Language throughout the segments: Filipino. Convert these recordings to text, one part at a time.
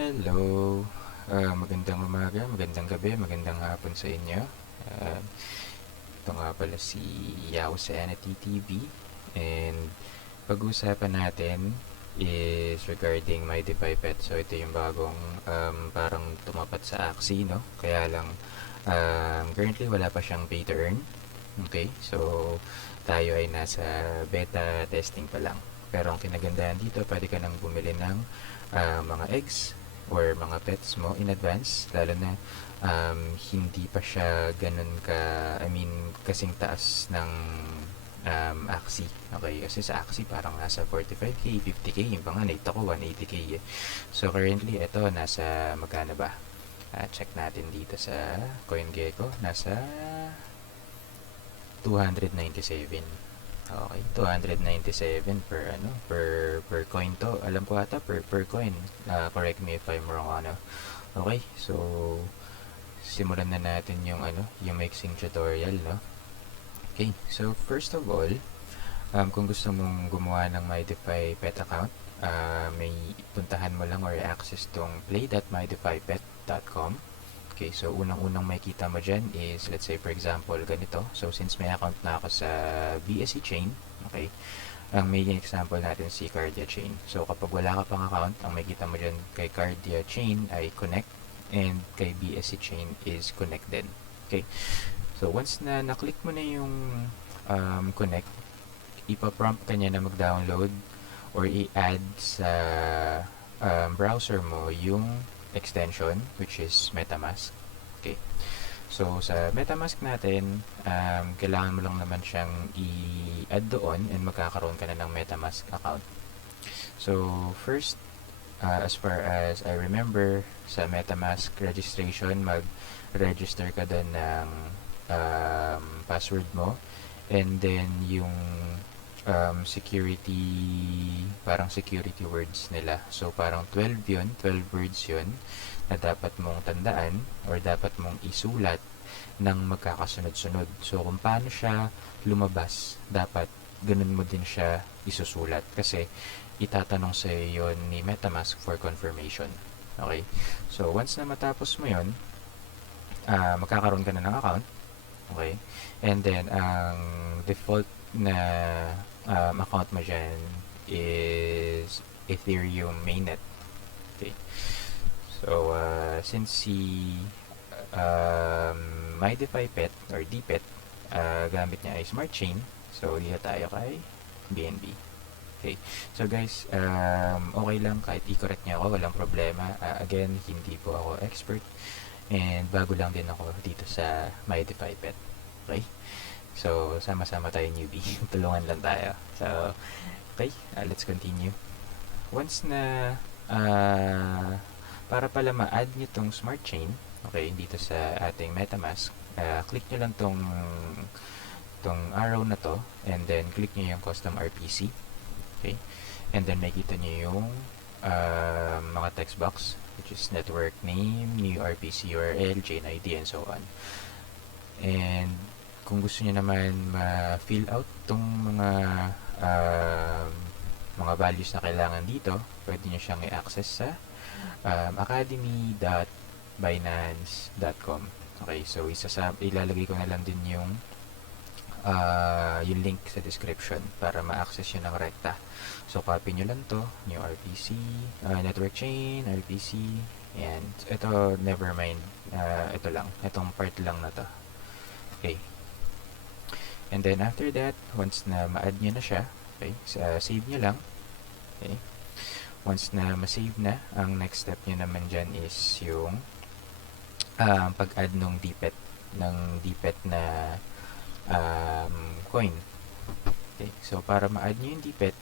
Hello, magandang umaga, magandang gabi, magandang hapon sa inyo. Uh, Ito nga pala si Yao sa TV, and pag-uusapan natin is regarding my Defi Pet. So ito yung bagong parang tumapat sa Axie, no? Kaya lang currently wala pa siyang pay to earn. Okay, so tayo ay nasa beta testing pa lang. Pero ang kinagandahan dito, pwede ka nang bumili ng mga eggs or mga pets mo in advance, lalo na hindi pa siya ganun kasing taas ng Axie. Okay, kasi sa Axie parang nasa 45k, 50k, yung pa nga nakita ko 180k eh. So currently, ito nasa magkano ba? Check natin dito sa CoinGecko, nasa 297. Okay, 297 per coin to. Alam ko ata per coin. Correct me if I'm wrong, ano. Okay, so simulan na natin yung mixing tutorial, no. Okay, so first of all, kung gusto mong gumawa ng MyDefi Pet account, may puntahan mo lang or access tong play.mydefipet.com. Okay, so unang-unang makikita mo dyan is, let's say for example, ganito. So since may account na ako sa BSC chain, okay, ang may example natin si Cardia chain. So kapag wala ka pang account, ang makikita mo dyan kay Cardia chain ay connect, and kay BSC chain is connect din. Okay, so once na na-click mo na yung connect, ipaprompt ka niya na mag-download or i-add sa browser mo yung extension, which is Metamask. Okay. So, sa Metamask natin, kailangan mo lang naman siyang i-add doon and magkakaroon ka na ng Metamask account. So, first, as far as I remember, sa Metamask registration, mag-register ka doon ng password mo, and then yung security words nila. So parang 12 yun, 12 words yun na dapat mong tandaan or dapat mong isulat ng magkakasunod-sunod. So kung paano siya lumabas, dapat ganun mo din siya isusulat kasi itatanong sa iyo yun ni Metamask for confirmation. Okay? So once na matapos mo yun, magkakaroon ka na ng account. Okay? And then ang default na account mo dyan is Ethereum mainnet. Okay. So, since si MyDefi Pet or Dpet, gamit niya ay Smartchain, so dito tayo kay BNB. Okay. So guys, okay lang kahit i-correct niya ako, walang problema. Again, hindi po ako expert and bago lang din ako dito sa MyDefi Pet. Okay? So, sama-sama tayo newbie. Tulungan lang tayo. So, okay, let's continue. Once na para pala ma-add nyo tong smart chain, okay, dito sa ating Metamask, click nyo lang tong arrow na to, and then click nyo yung custom RPC. Okay? And then makita nyo yung mga text box, which is network name, new RPC URL, chain ID, and so on. And kung gusto niyo naman ma-fill out tong mga values na kailangan dito, pwede niyo siyang i-access sa academy.binance.com. Okay, so ilalagay ko na lang din yung link sa description para ma-access yun ng rekta. So copy nyo lang to, new RPC, network chain, RPC, and ito, never mind, ito lang, itong part lang na to. Okay. And then after that, once na ma-add nyo na siya, okay, save nyo lang. Okay. Once na ma-save na, ang next step nyo naman dyan is yung pag-add ng Dpet na coin. Okay. So para ma-add nyo yung Dpet,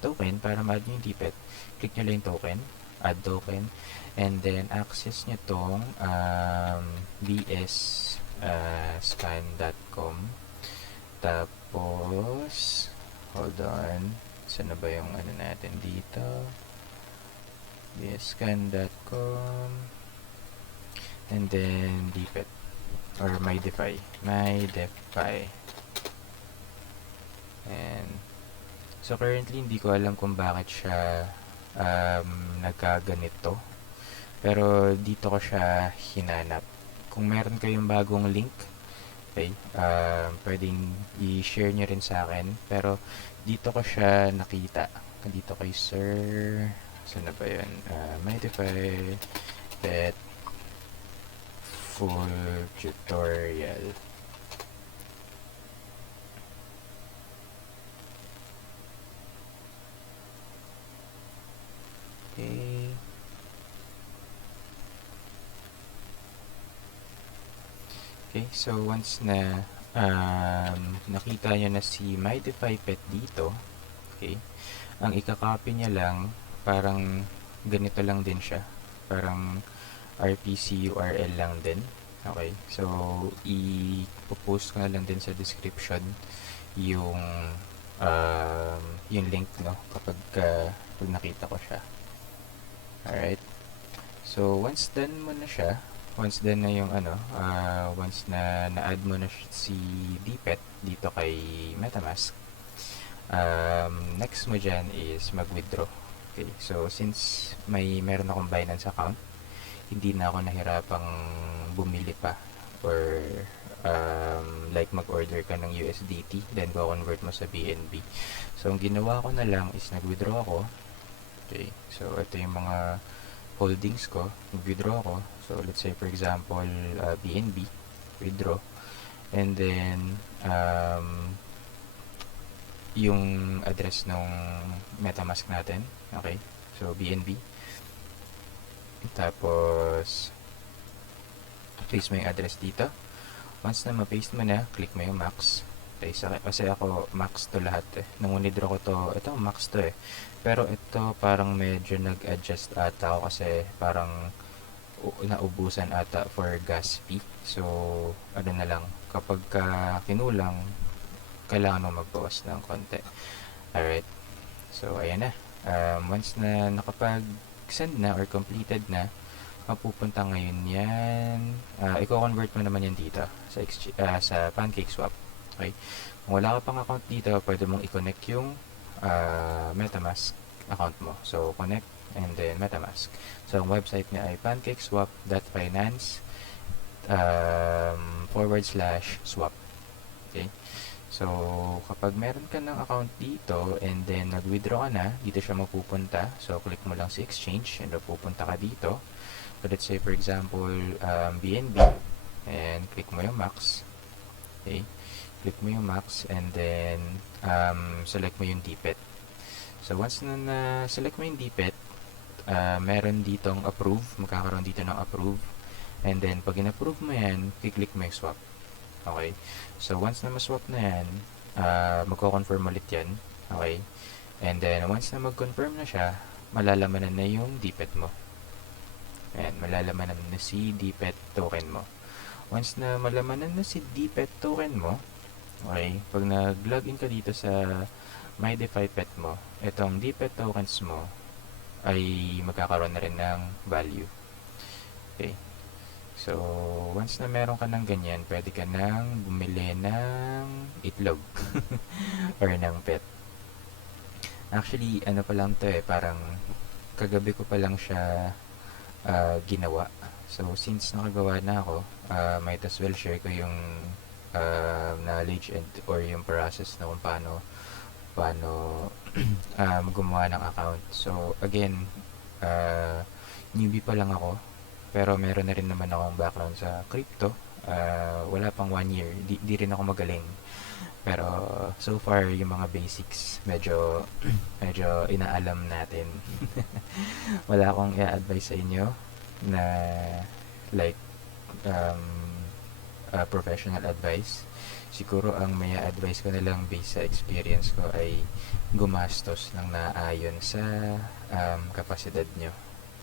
token, para ma-add nyo yung Dpet, click nyo lang yung token, add token, and then access nyo tong bsscan.com. Tapos, hold on, saan na ba yung natin dito? bsscan.com, and then Dpet or MyDefi. And so currently hindi ko alam kung bakit siya nagkaganito Pero dito ko siya hinanap. Kung meron kayong bagong link, okay, pwedeng i-share nyo rin sa akin. Pero dito ko siya nakita. Dito kay Sir, saan na ba yun? My Defi Pet full tutorial. Okay. Okay, so once na nakita nyo na si My Defi Pet dito, okay, ang ika-copy niya lang, parang ganito lang din siya. Parang RPC URL lang din. Okay, so i-post ko na lang din sa description yung yung link, no, kapag pag nakita ko siya. Alright, so once done mo na siya, once done na yung once na na-add mo na si Dpet dito kay Metamask, next mo dyan is mag-withdraw. Okay, so since meron akong Binance account, hindi na ako nahirapang bumili pa or like mag-order ka ng USDT then go-convert mo sa BNB. So ang ginawa ko na lang is nag-withdraw ako. Okay, so ito yung mga holdings ko, nag-withdraw ako. So let's say for example BNB, withdraw, and then yung address ng Metamask natin, okay, so BNB, tapos paste mo yung address dito. Once na ma-paste mo na, click mo yung max. Okay, kasi ako max to lahat nung withdraw ko to, ito max to pero ito parang medyo nag-adjust ata ako kasi parang naubusan ata for gas fee. So ano na lang, kapag kinulang, kailangan mo magbawas ng konti. Alright, so ayan na. Once na nakapag-send na or completed na, mapupunta ngayon yan, i-convert mo naman yan dito sa Pancake Swap. Okay, kung wala ka pang account dito, pwede mong i-connect yung Metamask account mo. So connect and then Metamask. So ang website niya ay pancakeswap.finance /swap. Okay, so kapag meron ka ng account dito and then nag-withdraw ka na, dito siya mapupunta. So click mo lang si exchange and mapupunta ka dito. So let's say for example BNB, and click mo yung max. Okay, click mo yung max and then select mo yung Dpet. So once na select mo yung Dpet, meron ditong approve, magkakaroon dito ng approve, and then pag in-approve mo yan, click mo yung swap. Okay, so once na ma-swap na yan, magko-confirm ulit yan. Okay, and then once na mag-confirm na siya, malalamanan na yung Dpet mo. Ayan, malalamanan na si Dpet Token mo. Once na malamanan na si Dpet Token mo, okay, pag nag-login ka dito sa My Defi Pet mo, itong Dpet Tokens mo ay magkakaroon na rin ng value. Okay, so once na meron ka ng ganyan, pwede ka nang bumili ng itlog or ng pet. Actually, ano pa lang to parang kagabi ko pa lang siya ginawa. So since nakagawa na ako, might as well share ko yung knowledge and or yung process na kung paano gumawa ng account. So again, newbie pa lang ako, pero meron na rin naman akong background sa crypto. Wala pang 1 year, di rin ako magaling, pero so far yung mga basics medyo inaalam natin. Wala akong i-advise sa inyo na like professional advice. Siguro ang may advice ko na lang based sa experience ko ay gumastos ng naayon sa kapasidad nyo.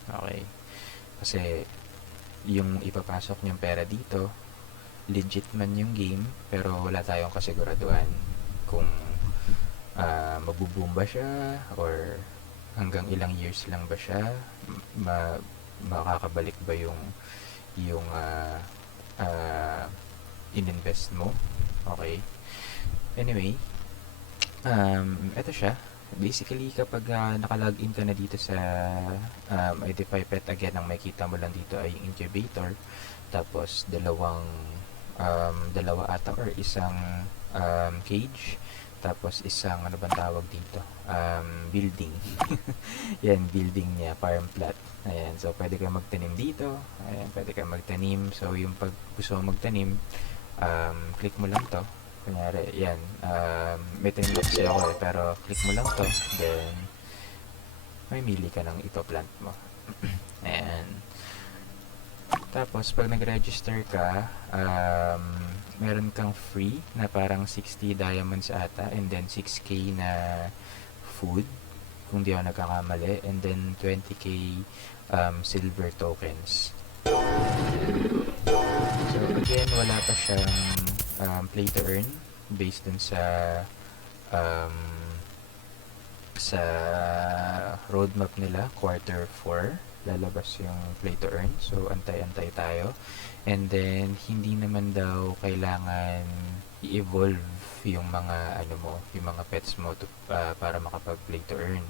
Okay, kasi yung ipapasok nyong pera dito, legit man yung game, pero wala tayong kasiguraduhan kung mabuboom ba siya or hanggang ilang years lang ba siya, makakabalik ba yung ininvest mo. Okay, anyway, eto siya. Basically, kapag nakalogin ka na dito sa Defi Pet, again, ang makikita mo lang dito ay incubator, tapos dalawa ata or isang cage, tapos isang ano bang tawag dito, building. Yan, building niya, farm plot. Ayan, so pwede ka magtanim dito. Ayan, pwede ka magtanim. So yung pag gusto mo magtanim, click mo lang to. Kunyari, yan, may tanim kasi ako pero click mo lang to, then may mili ka ng ito-plant mo. Ayan. Tapos, pag nag-register ka, meron kang free na parang 60 diamonds ata, and then 6k na food, kung di ako nagkakamali, and then 20k silver tokens. So, again, wala pa siyang play to earn based dun sa roadmap nila, quarter 4 lalabas yung play to earn, so antay-antay tayo. And then hindi naman daw kailangan i-evolve yung mga yung mga pets mo para makapag play to earn.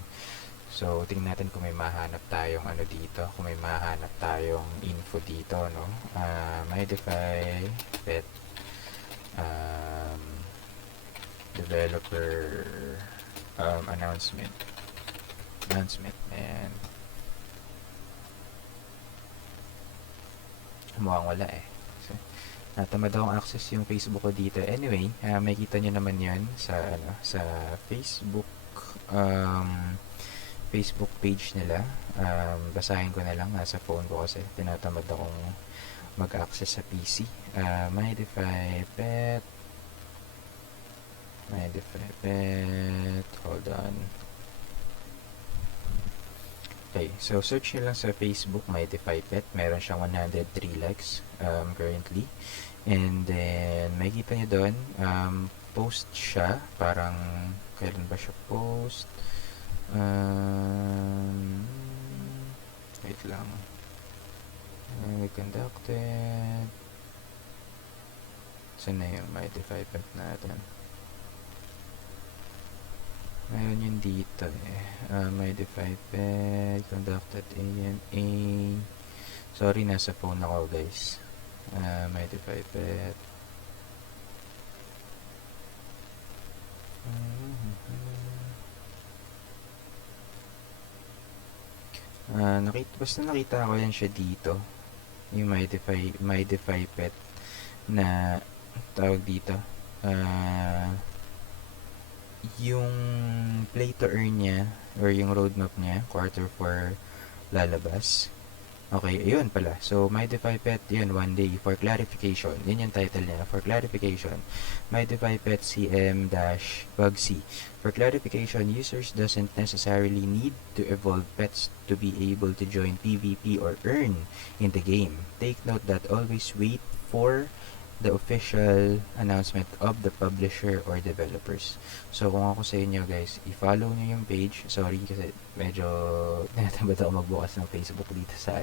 So tingnan natin kung may mahanap tayong dito, kung may mahanap tayong info dito, no. My Defi Pet developer announcement, and mukhang wala so, natamad akong access yung Facebook ko dito. Anyway, makikita nyo naman yun sa Facebook Facebook page nila. Basahin ko na lang, nasa phone ko kasi tinatamad akong mag-access sa PC. My Defi Pet, hold on. Okay, so search nyo lang sa Facebook, My Defi Pet. Meron siyang 103 likes currently. And then, makikita nyo doon, post siya. Parang, kailan ba siya post? Wait lang. We conducted. Saan na yung My Defi Pet natin? Mayroon yun dito My Defi Pet conducted AMA. Sorry, nasa phone ako guys. My Defi Pet. Basta nakita ko yan siya dito. Yung My Defi Pet na tawag dito. Yung play to earn niya or yung roadmap niya, quarter 4 lalabas. Okay, ayun pala. So, My Defi Pet, yun, one day. For clarification, yun yung title niya. For clarification, My Defi Pet CM-Bug-C. For clarification, users doesn't necessarily need to evolve pets to be able to join PvP or earn in the game. Take note that always wait for the official announcement of the publisher or developers. So, kung ako sa inyo guys, i-follow nyo yung page. Sorry kasi medyo tinatamad ako magbukas ng Facebook dito sa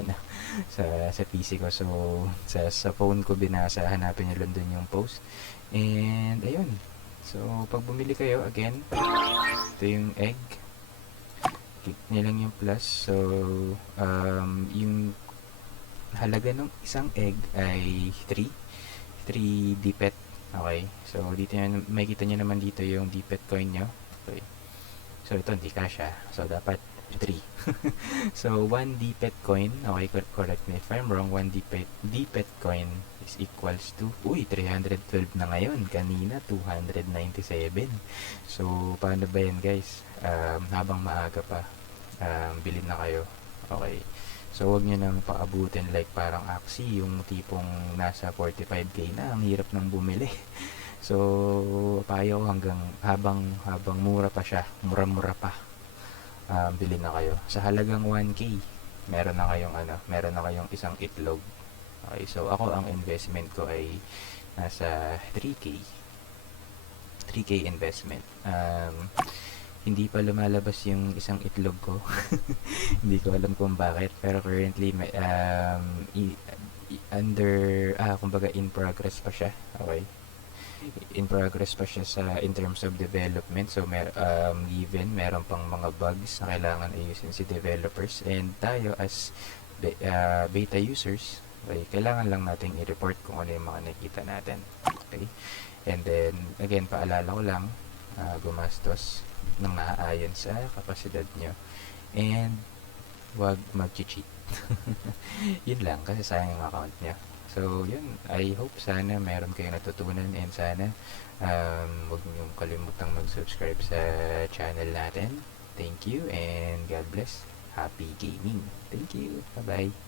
PC ko. So, sa phone ko binasa, hanapin nyo lang dun yung post. And, ayun. So, pag bumili kayo, again, ito yung egg. Click nyo lang yung plus. So, yung halaga ng isang egg ay 3 Dpet. Okay. So, dito makikita nyo naman dito yung Dpet coin nyo. Okay. So, ito hindi kasha. So, dapat 3. So, 1 Dpet coin. Okay, correct me if I'm wrong. 1 Dpet coin is equals to 312 na ngayon. Kanina, 297. So, paano ba yan guys? Habang maaga pa, bilhin na kayo. Okay. So, huwag nyo nang paabutin like parang Axie, yung tipong nasa 45k na, ang hirap nang bumili. So, payo habang mura pa siya, mura-mura pa, bilhin na kayo. Sa halagang 1k, meron na kayong isang itlog. Okay, so ako ang investment ko ay nasa 3k investment. Hindi pa lumalabas yung isang itlog ko. Hindi ko alam kung bakit, pero currently kumbaga in progress pa siya. Okay, in progress pa siya in terms of development. So given meron pang mga bugs na kailangan ayusin si developers, and tayo as beta users, okay, kailangan lang nating i-report kung ano yung mga nakita natin. Okay? And then again, paalala ko lang, gumastos ng naaayon sa kapasidad nyo, and wag mag-cheat. Yun lang, kasi sayang yung account nyo. So, yun. I hope sana meron kayong natutunan, and sana huwag niyong kalimutang mag-subscribe sa channel natin. Thank you and God bless. Happy gaming. Thank you. Bye-bye.